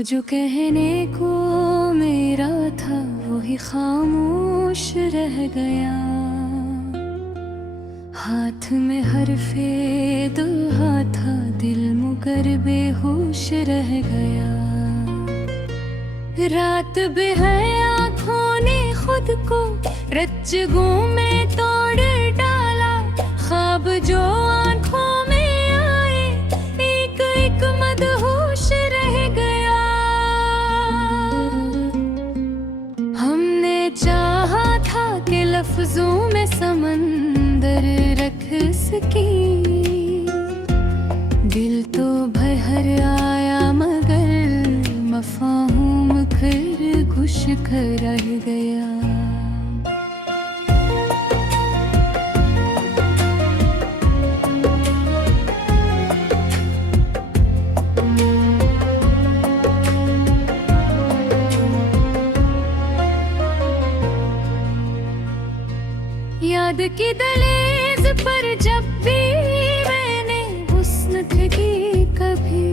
जो कहने को मेरा था वही खामोश रह गया। हाथ में हरफे दुहा था, दिल मुकर बेहोश रह गया। रात बेहद आँखों ने खुद को रज्जगों में तोड़ डाला। ख्वाब जो आँखों में आए एक एक मदहोश रह गया। हमने चाहा था कि लफ्जों में समंदर रख सकी, दिल तो बहर आया मगर मफ़हूम कर घुस कर रह गया। याद की दहलीज पर जब भी मैंने हुस्न की कभी,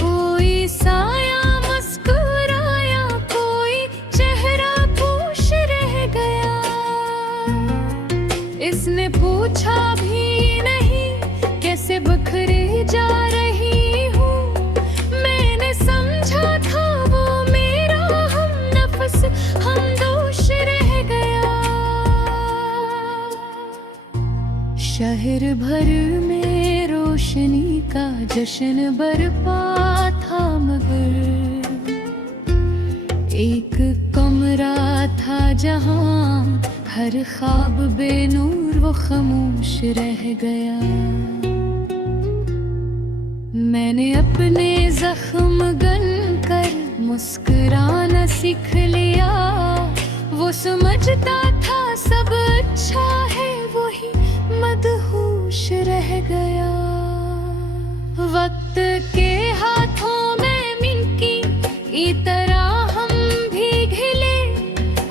कोई साया मुस्कुराया, कोई चेहरा पोश रह गया। इसने पूछा भी नहीं कैसे बखरे जा रही हूँ। मैंने समझा था वो मेरा हम नफ्स हमदोश रह गया। शहर भर में रोशनी का जश्न बरपा था मगर एक कमरा था जहां हर ख्वाब बेनूर वो खामोश रह गया। मैंने अपने जख्म गन कर मुस्कुराना सीख लिया। वो समझता था सब अच्छा है, वही मदहोश रह गया। वक्त के हाथों में मिनकी की तरह हम भी घिले।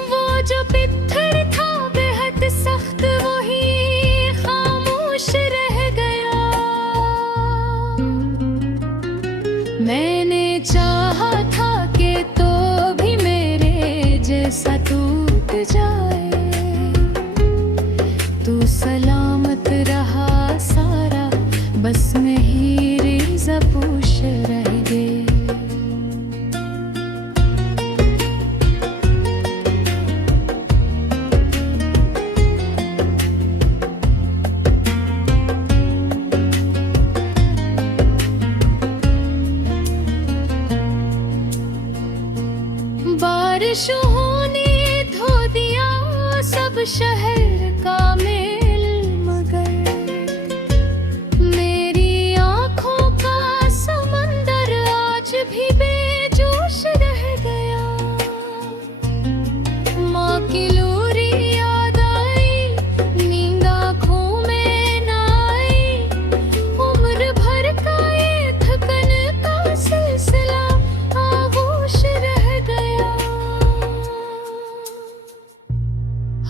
वो जो पत्थर था बेहद सख्त वही खामोश रह गया। मैंने चाहा था कि तो भी मेरे जैसा टूट जाए। तू सलामत रहा सारा, बस में ही रेज़ा पोश रह गए। बारिशों ने धो दिया सब शहर का मेल, मगर मेरी आँखों का समंदर आज भी बेजोश रह गया। माँ की लोरी याद आई, नींद आँखों में ना आई। उम्र भर का ये थकन का सिलसिला आगोश रह गया।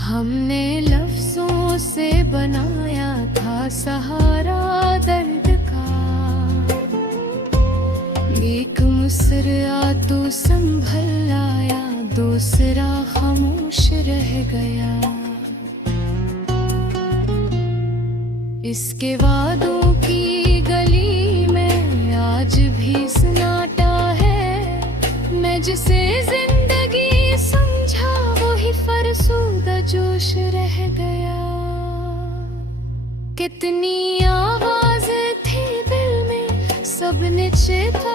हमने लफ्जों से बनाया था सहारा दर्द का। एक मुस्कुरा तो संभल आया, दूसरा खामोश रह गया। इसके वादों की गली में आज भी सन्नाटा है। मैं जिसे जिंदगी समझा वही फरसुदा जोश रह गया। कितनी आवाज थी दिल में, सबने चेता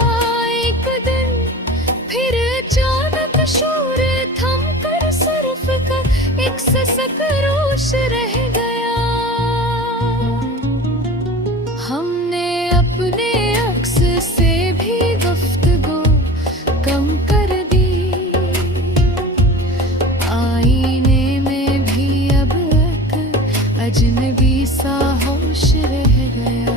एक दिन। फिर अचानक शोर थम कर सिर्फ का एक ससकरोश रह गया। हमने अपने अक्स से भी गुफ्तगू कम कर दी। आईने में भी अब एक अजनबी सा होश रह गया।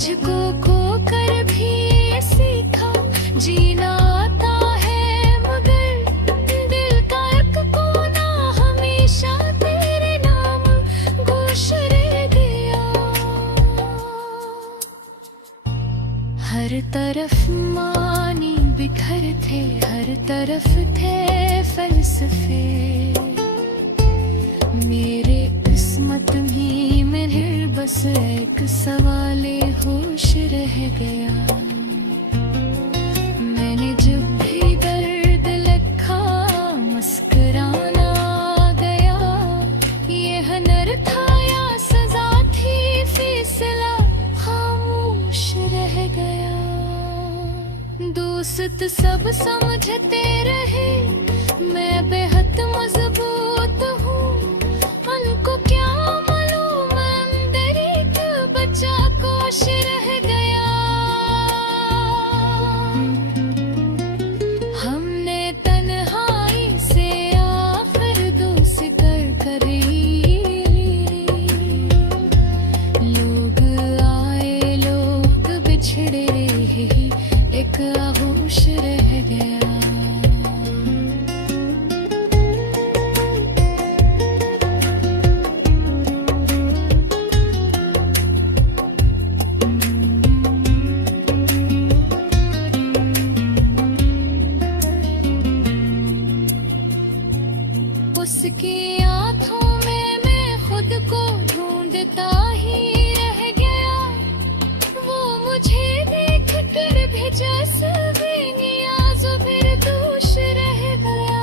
तुझको खोकर भी सीखा जीना आता है, मगर दिल का एक कोना हमेशा तेरे नाम गोश रह गया। हर तरफ मानी बिखर थे, हर तरफ थे फलसफे, मेरे किस्मत ही में बस एक सवाले होश रह गया। मैंने जब भी दर्द लिखा मुस्कुराना आ गया, ये हनर था या सजा थी, फैसला खामोश रह गया। दोस्त सब समझते रहे मैं बेहद मजबूत हूँ, उनको क्या मालूम अंदर एक बच्चा कोश रह गया। हमने तन्हाई से आखिर दोस्त कर लोग आए लोग बिछड़े, एक आगोश रह गया। उसकी आंखों में मैं खुद को ढूंढता ही रह गया, वो मुझे देख कर भी जैसे नियाज़ो फिर दोष रह गया।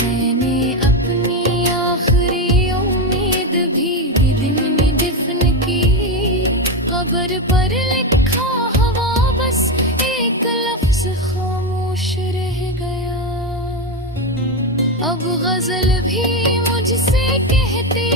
मैंने अपनी आखिरी उम्मीद भी दिन में दफन की, कब्र पर लिखा हवा बस एक लफ्ज खामोश रह गया। अब गजल भी मुझसे कहती